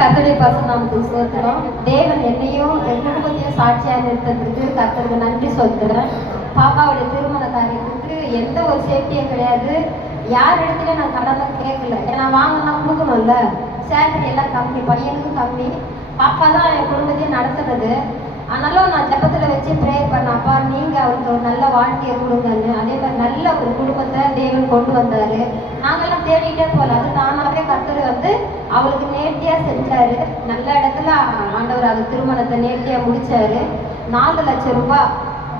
கர்த்தருடைய பரிசுநாமத்துக்கு ஸ்தோத்திரம். தேவன் என்னையும் என் குடும்பத்தையும் சாட்சியாக நிறுத்ததுக்கு கர்த்தருக்கு நன்றி சொல்கிறேன். பாப்பாவுடைய திருமண காரியத்துக்கு எந்த ஒரு சேஃப்டியும் கிடையாது. யார் இடத்துல நான் கடனை கேட்கல. ஏன்னா வாங்கினா கொடுக்கணும்ல. சேலரி எல்லாம் கம்மி, பையனுக்கும் கம்மி. பாப்பா தான் என் குடும்பத்தையும் நடத்துறது. ஆனாலும் நான் ஜெபத்தில் வச்சு ப்ரேயர் பண்ணேன், அப்பா நீங்கள் அவருக்கு ஒரு நல்ல வாழ்க்கையை கொடுங்கன்னு. அதே மாதிரி நல்ல ஒரு குடும்பத்தை தேவன் கொண்டு வந்தார். நாங்கள்லாம் தேடிக்கிட்டே போகல, அது தானாகவே கர்த்தர் வந்து அவளுக்கு நேர்த்தியாக செஞ்சார். நல்ல இடத்துல ஆண்டவர் அது திருமணத்தை நேர்த்தியாக முடித்தார். 4 லட்சம் ரூபாய்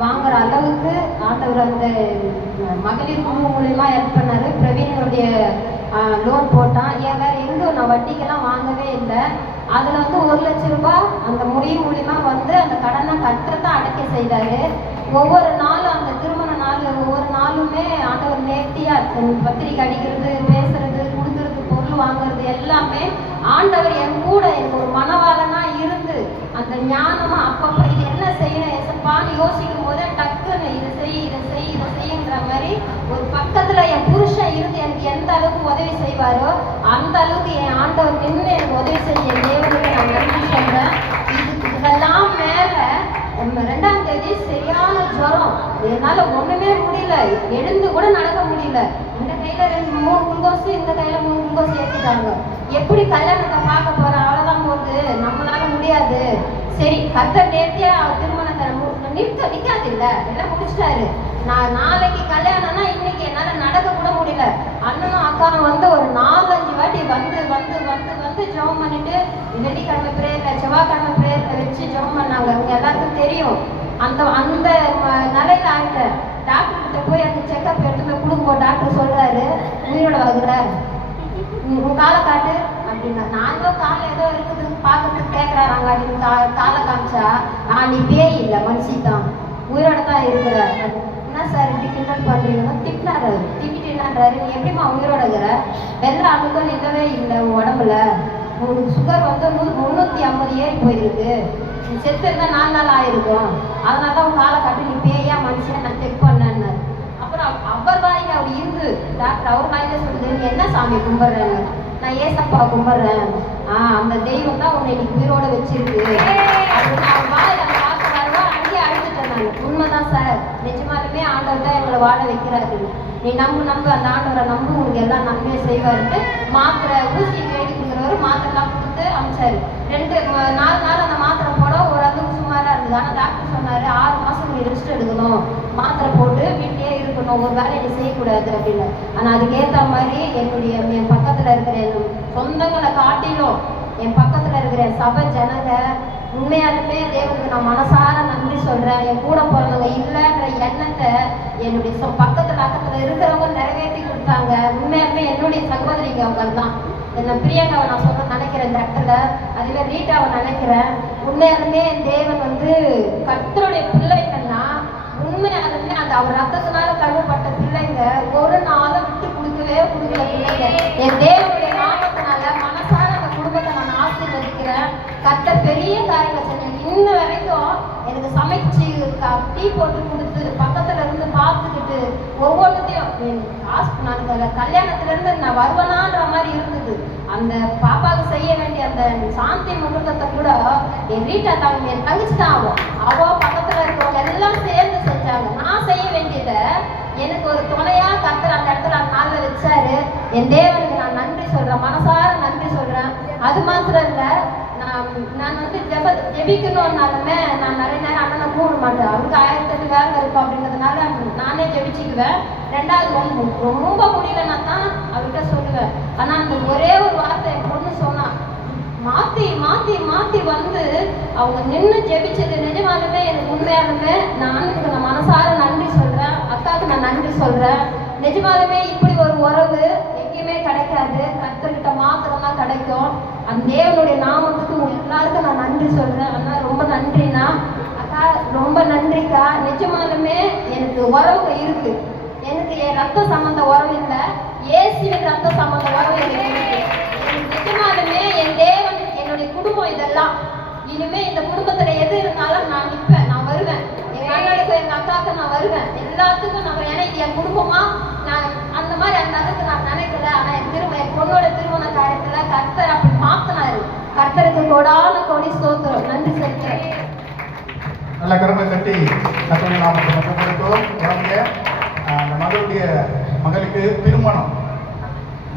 வாங்குற அளவுக்கு ஆண்டவர் அந்த மகளிர் குழு மூலயமா ஹெல்ப் பண்ணார். பிரவீனுடைய லோன் போட்டான். ஏன் வேறு எங்கேயும் நான் வட்டிக்கெல்லாம் வாங்கவே இல்லை. அதில் வந்து 1 லட்சம் ரூபாய் அந்த முடிவு மூலிமா வந்து அந்த கடனை கட்டுறதை அடைக்க செய்தார். ஒவ்வொரு நாளும் அந்த திருமண நாள் ஒவ்வொரு நாளுமே ஆண்டவர் நேர்த்தியாக பத்திரிக்கை அடிக்கிறது, பேசுறது, கொடுக்கறது, பொருள் வாங்குறது எல்லாமே ஆண்டவர் என் கூட எனக்கு ஒரு மனவாளனாக இருந்து அந்த ஞானமாக அப்பப்போ இது என்ன செய்யணும் எசப்பான்னு யோசிக்கும் போதே டக்குன்னு இதை செய்யுங்கிற மாதிரி ஒரு பக்கத்தில் என் புருஷன் இருந்து எனக்கு எந்த அளவுக்கு உதவி செய்வாரோ அந்த அளவுக்கு என் ஆண்டவர் நின்று எனக்கு உதவி செஞ்ச தேவனுக்கு நான் நன்றி சொல்கிறேன். இதெல்லாம் மேலே 2ஆம் தேதி சரியான ஜுரம். என்னால் ஒன்றுமே முடியல, எழுந்து கூட நடக்க முடியல. இந்த கையில் 3 குளுக்கோஸு, இந்த கையில் 3 குளுக்கோஸ் ஏற்றிட்டாங்க. எப்படி கல்யாணத்தை பார்க்க போகிறேன், அவ்வளோதான் போகுது, நம்மளால முடியாது. சரி கர்த்தர் நேர்த்தியா திருமணத்தை நிற்காது இல்லை, எல்லாம் முடிச்சிட்டாரு. நான் நாளைக்கு கல்யாணம்னா இன்னைக்கு என்னால் நடக்க கூட முடியல. அண்ணனும் அக்காவும் வந்து ஒரு 4-5 வாட்டி வந்து ஜெபம் பண்ணிட்டு வெள்ளிக்கிழமை பிரேயரில் செவ்வாய்க்கிழமை பிரேயரில் வச்சு ஜெபம் பண்ணாங்க. அவங்க எல்லாருக்கும் தெரியும். அந்த நிலையில ஆகிட்டேன். டாக்டர்கிட்ட போய் அந்த செக்கப் எடுத்துமே கொடுக்கும்போது டாக்டர் சொல்கிறாரு, உயிரோட வகுற உன் காலை காட்டு அப்படின்னா. நாங்களும் காலை ஏதோ இருக்குதுன்னு பார்க்கறதுக்கு கேட்குறாங்க அப்படின்னு காலை காமிச்சா, நீ பேய் இல்லை, மனுஷி தான், உயிரோட தான் இருக்கிற. என்ன சார் இப்படி கிண்டல் பண்ணுறீங்கன்னா திட்டினாரு. திட்டிட்டு என்னன்றாரு, நீ எப்படிமா உயிரோட இருக்கிற, வெள்ளை அணுக்கள் இல்லவே இல்லை உடம்புல, உங்களுக்கு சுகர் வந்து 350 ஏறி போயிருக்கு, நீ செத்து இருந்தால் 4 நாள் ஆயிருக்கும், அதனால தான் உன் காலை காட்டி நீ பேயா மனுஷன் நான் செக் பண்ணேன்னு. அப்புறம் அவர் வாயில அவர் இருந்து டாக்டர் அவர் வாயில சொல்லுது, நீ என்ன சாமி கும்பிட்றேன்னு. நான் ஏசப்பா கும்பிட்றேன், அந்த தெய்வம் தான் உன்னை இன்னைக்கு உயிரோட வச்சிருக்கு அப்படின்னு அவர் வாயில பார்க்க வரவா அங்கேயே அழுதுட்டேன் நான். உண்மைதான் சார், நிஜமாலுமே ஆண்டவர் தான் எங்களை வாழ வைக்கிறாரு, நீ நம்பு அந்த ஆண்டவரை நம்பு, உங்களுக்கு எல்லாம் நன்மையை செய்வாருன்னு மாத்திரை ஊசி தேடி கொடுக்குறவர் மாத்திரைலாம் கொடுத்து அனுப்பிச்சாரு. 4 நாள் அந்த மாத்திரை போட ஓரளவுக்கு சுமாராக இருந்தது. ஆனால் டாக்டர் சொன்னார், 6 மாதம் நீ ரெஸ்ட் எடுக்கணும், மாத்திரை போட்டு வீட்டிலே இருக்கணும், ஒரு வேலை நீ செய்யக்கூடாது அப்படின்னு. ஆனால் அதுக்கேற்ற மாதிரி என் பக்கத்தில் இருக்கிற என் சொந்தங்களை காட்டிலும் என் பக்கத்தில் இருக்கிற சபை ஜனங்க உண்மையாலுமே தேவனுக்கு நான் மனசார நன்றி சொல்கிறேன். என் கூட பிறந்தவங்க இல்லைன்ற எண்ணத்தை என்னுடைய பக்கத்தில் இருக்கிறவங்க நிறைவேற்றி கொடுத்தாங்க. உண்மையாலுமே என்னுடைய சகோதரிங்க அவங்க தான். என்ன பிரியங்காவை நான் சொல்ல நினைக்கிறேன் இந்த இடத்துல, அதுவே ரீட்டாவை நினைக்கிறேன். உண்மையாலுமே தேவன் வந்து கர்த்தருடைய பிள்ளைங்கன்னா உண்மையாலுமே அந்த அவர் ரத்தத்தினால கழுவப்பட்ட பிள்ளைங்க ஒரு நாளும் விட்டு கொடுக்கவே கொடுக்கல பிள்ளைங்க. என் தேவனுடைய நாமத்தினால மனசார அந்த குடும்பத்தை நான் ஆசீர்வதிக்கிறேன். கர்த்தர் பெரிய காரியங்களை செஞ்சேன். இன்ன வரைக்கும் எனக்கு சமைச்சு டீ போட்டு கொடுத்து பக்கத்துல இருந்து பார்த்துக்கிட்டு ஒவ்வொன்றுத்தையும் நான் கல்யாணத்துல நான் வருவனான்ற மாதிரி இருந்தது. அந்த பாப்பாவுக்கு செய்ய வேண்டிய அந்த சாந்தி முகூர்த்தத்தை கூட என் ரீட்டா தாங்க என் தங்கச்சி தான் ஆகும். அவ பக்கத்துல இருக்கிறவங்க எல்லாம் சேர்ந்து செஞ்சாங்க. நான் செய்ய வேண்டியதை எனக்கு ஒரு துணையா கர்த்தர் அந்த இடத்துல அந்த நாளில் வச்சாரு. என் தேவனுக்கு நான் நன்றி சொல்றேன், மனசார நன்றி சொல்றேன். அது மாத்திரம் இல்லை, நான் வந்து ஜெபிக்கணும்னாலுமே நான் நிறைய நேரம் அண்ணனை கூப்பிட மாட்டேன். அவருக்கு 1008 வேலை இருக்கும் அப்படிங்கிறதுனால நானே ஜெபிச்சுக்குவேன். 2வது ரொம்ப முடியலன்னா தான் அவர்கிட்ட சொல்லுவேன். ஆனால் அந்த ஒரே ஒரு வார்த்தை என் பொண்ணு சொன்னான், மாற்றி வந்து அவங்க நின்று ஜெபிச்சது நிஜமாலுமே எனக்கு உண்மையாலுமே நான் மனசார நன்றி சொல்கிறேன். அக்காவுக்கு நான் நன்றி சொல்கிறேன். நிஜமாலுமே இப்படி ஒரு உறவு எங்கேயுமே கிடைக்காது, கர்த்தர்கிட்ட மாத்திரம் தான் கிடைக்கும். அந்த தேவனுடைய நாமத்துக்கு எல்லாருக்கும் நான் நன்றி சொல்கிறேன். அண்ணா ரொம்ப நன்றிண்ணா, அக்கா ரொம்ப நன்றிக்கா. நிஜமாலுமே எனக்கு உறவு இருக்கு. எனக்கு என் ரத்த சம்பந்த உறவு இல்லை, இயேசுவின் ரத்த சம்பந்த உறவு எனக்கு இருக்கு. நிஜமாலுமே என் தேவன் என்னுடைய குடும்பம் இதெல்லாம். இனிமே இந்த குடும்பத்துல எது இருந்தாலும் நான் நிற்பேன், நான் வருவேன். எங்க அண்ணனுக்கு எங்க அக்காவுக்கு நான் வருவேன், எல்லாத்துக்கும் நான். ஏன்னா இது என் குடும்பமா, நான் அந்த மாதிரி அந்த அளவுக்கு நான் நினைக்கல. ஆனா கோடான கோடி ஸ்தோத்திரம். நன்றி செலுத்துறேன். நல்ல கரங்களை தட்டி கர்த்தருடைய நாமத்தை மகிமைப்படுத்துவோம். அந்த மகளுக்கு திருமணம்,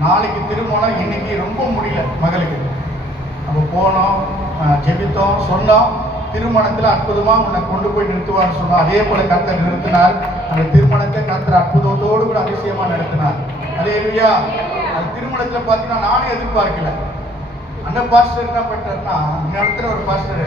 நாளைக்கு திருமணம். இன்னைக்கு ரொம்ப முடியல மகளுக்கு. நம்ம போனோம், ஜெபித்தோம், சொன்னோம், திருமணத்தில் அற்புதமாக உன்னை கொண்டு போய் நிறுத்துவார்னு சொன்னோம். அதே போல கர்த்தர் நிறுத்தினார். அந்த திருமணத்தை கர்த்தர் அற்புதத்தோடு கூட அதிசயமாக நடத்தினார். அல்லேலூயா. அந்த திருமணத்தில் பார்த்தீங்கன்னா நானே எதிர்பார்க்கல. அந்த பாஸ்டர் என்ன பண்ணிட்டாருன்னா, இந்த இடத்துல ஒரு பாஸ்டர்